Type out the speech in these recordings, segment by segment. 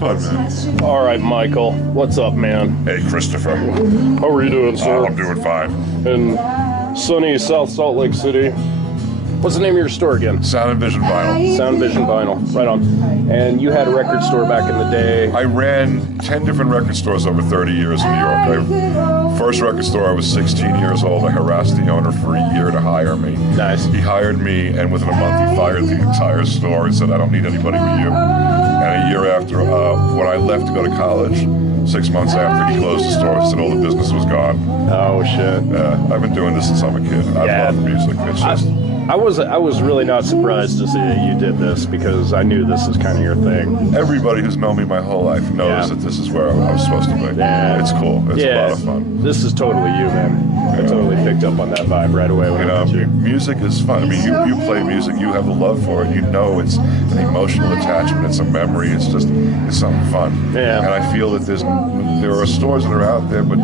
Good, man. All right, Michael. What's up, man? Hey, Christopher. How are you doing, sir? I'm doing fine. In sunny South Salt Lake City. What's the name of your store again? Sound and Vision Vinyl. Sound Vision Vinyl. Right on. And you had a record store back in the day. I ran 10 different record stores over 30 years in New York. First record store, I was 16 years old. I harassed the owner for a year to hire me. Nice. He hired me, and within a month, he fired the entire store. He said, I don't need anybody but you. And a year after, when I left to go to college, 6 months after, he closed the store. He said all the business was gone. Oh, shit. I've been doing this since I'm a kid. I love music. It's just... I was really not surprised to see that you did this because I knew this is kind of your thing. Everybody who's known me my whole life knows that this is where I was supposed to be. Yeah. It's cool. It's a lot of fun. This is totally you, man. I totally picked up on that vibe right away when I met you. Music is fun. I mean, you play music, you have a love for it. You know it's an emotional attachment. It's a memory. It's something fun. Yeah. And I feel that there are stores that are out there, but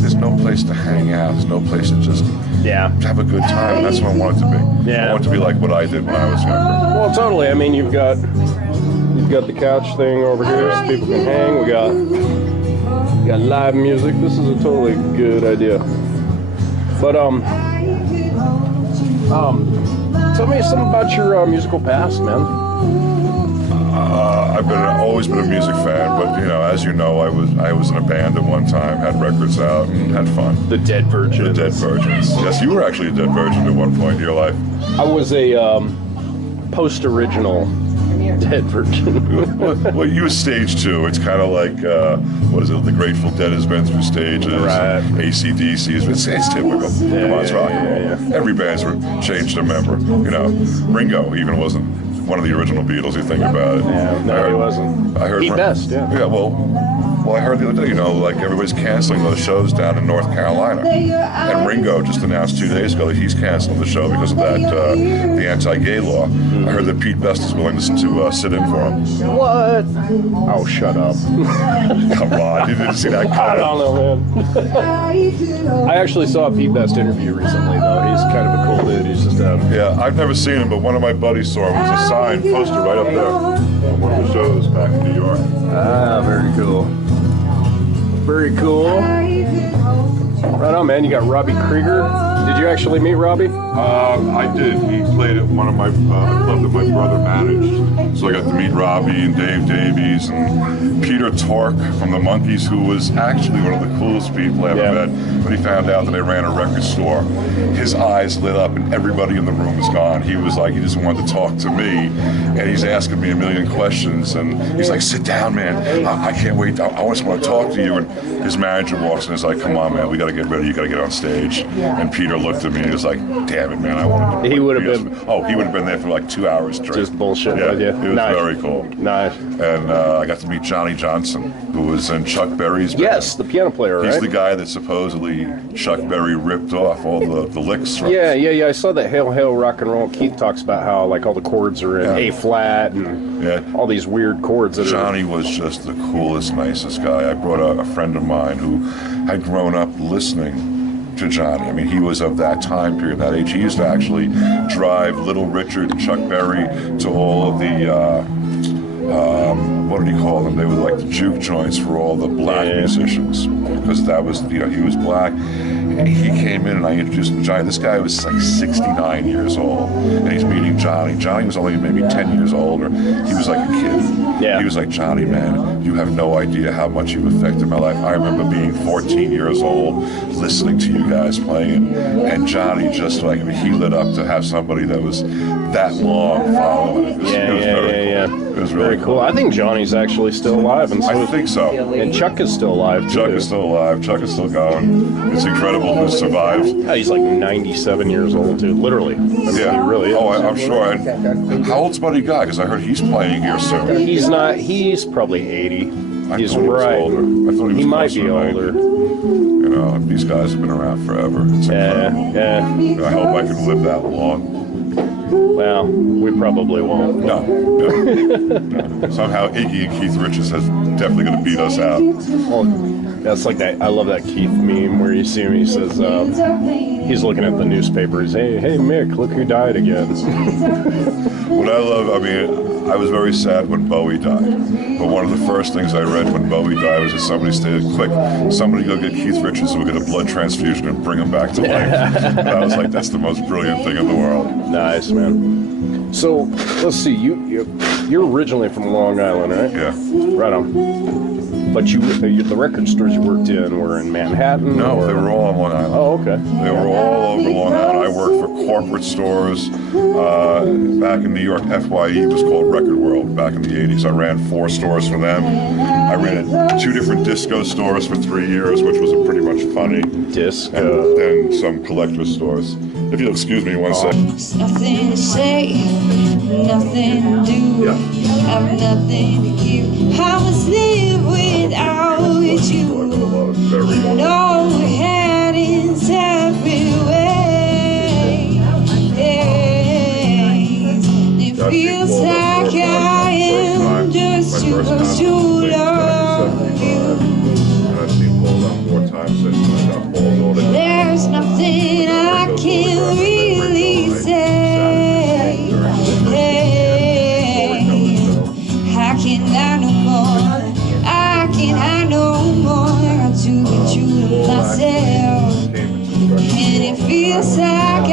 there's no place to hang out. There's no place to just have a good time. And that's what I want it to be. Yeah. I want it to be like what I did when I was younger. Well, totally. I mean, you've got the couch thing over here so people can hang. We got live music. This is a totally good idea. But tell me something about your musical past, man. I've always been a music fan, but as you know, I was in a band at one time, had records out, and had fun. The Dead Virgins. The Dead Virgins. Yes, you were actually a Dead Virgin at one point in your life. I was a post-original Dead Virgin. well, you were stage 2. It's kind of like, what is it, the Grateful Dead has been through stages, right. AC/DC, it's typical. Come on, it's rock and roll. Every band's changed a member. Ringo even wasn't one of the original Beatles, you think about it. Yeah, no, he wasn't. I heard Pete Best, Yeah, well, I heard the other day, like everybody's canceling those shows down in North Carolina. And Ringo just announced 2 days ago that he's canceling the show because of that, the anti-gay law. I heard that Pete Best is willing to sit in for him. What? Oh, shut up. Come on, you didn't see that coming. I don't know, man. I actually saw a Pete Best interview recently, though. He's kind of a cool dude. He's just Yeah, I've never seen him, but one of my buddies saw him. It was a signed poster right up there on one of the shows back in New York. Ah, very cool. Very cool. Right on, man. You got Robbie Krieger. Did you actually meet Robbie? I did. He played at one of my club that my brother managed. So I got to meet Robbie and Dave Davies and Peter Tork from the Monkees, who was actually one of the coolest people I ever met. When he found out that I ran a record store, his eyes lit up and everybody in the room was gone. He was like, he just wanted to talk to me, and he's asking me a million questions, and he's like, sit down, man. I can't wait. I just want to talk to you. And his manager walks in and is like, come on, man, we got to get ready. You got to get on stage. And Peter looked at me and he was like, damn it, man, I wanted to. He would have been. Oh, he would have been there for like 2 hours straight. Just bullshit yeah, with you. It was very cool. Nice. And I got to meet Johnny Johnson, who was in Chuck Berry's band. Yes, the piano player, right? He's the guy that supposedly Chuck Berry ripped off all the licks from. Yeah. I saw that Hail Hail Rock and Roll. Keith talks about how like all the chords are in A flat and all these weird chords. That Johnny was just the coolest, nicest guy. I brought a friend of mine who had grown up listening to Johnny. I mean, he was of that time period, that age. He used to actually drive Little Richard and Chuck Berry to all of the, what did he call them? They were like the juke joints for all the black musicians, because that was, he was black. And he came in and I introduced him to Johnny. This guy was like 69 years old, and he's meeting Johnny. Johnny was only maybe 10 years older. He was like a kid. Yeah. He was like, Johnny, man, you have no idea how much you've affected my life. I remember being 14 years old, listening to you guys playing, and Johnny just like, I mean, he lit up to have somebody that was that long following it. It was very cool. It was really cool. I think Johnny's actually still alive, and I think so. And Chuck is still alive too. Chuck is still alive. Chuck is still going. It's incredible to survive. Yeah, he's like 97 years old too, literally. I mean, he really is. Oh, I'm sure. And how old's Buddy Guy? Because I heard he's playing here soon. He's not. He's probably 80. He's right. Older. I thought he might be older. These guys have been around forever. It's incredible. Yeah. I hope I can live that long. Well, we probably won't. No, no. Somehow Iggy and Keith Richards is definitely going to beat us out. Well, that's like that. I love that Keith meme where you see him. He says he's looking at the newspapers. Hey, Mick, look who died again. What I love, I mean, I was very sad when Bowie died. But one of the first things I read when Bowie died was that somebody stated, quick, somebody go get Keith Richards and we'll get a blood transfusion and bring him back to life. And I was like, that's the most brilliant thing in the world. Nice, man. So let's see. You're originally from Long Island, right? Yeah. Right on. But the record stores you worked in were in Manhattan? No, or? they were all on Long Island. Oh, okay. They were all over Long Island. I worked for corporate stores. Back in New York, FYE was called Record World back in the 80s. I ran 4 stores for them. I ran 2 different disco stores for 3 years, which was pretty much funny. Disco. And then some collector stores. If you'll excuse me one second. Nothing to say, nothing to do, have nothing to give. I must live without you. You know we're heading separate ways. It feels like I am just too close to love you. And I've seen Paul up 4 times since I got Paul's older. There's nothing I can really say. How can I no more? I can no more. Got to be true to myself. And it feels like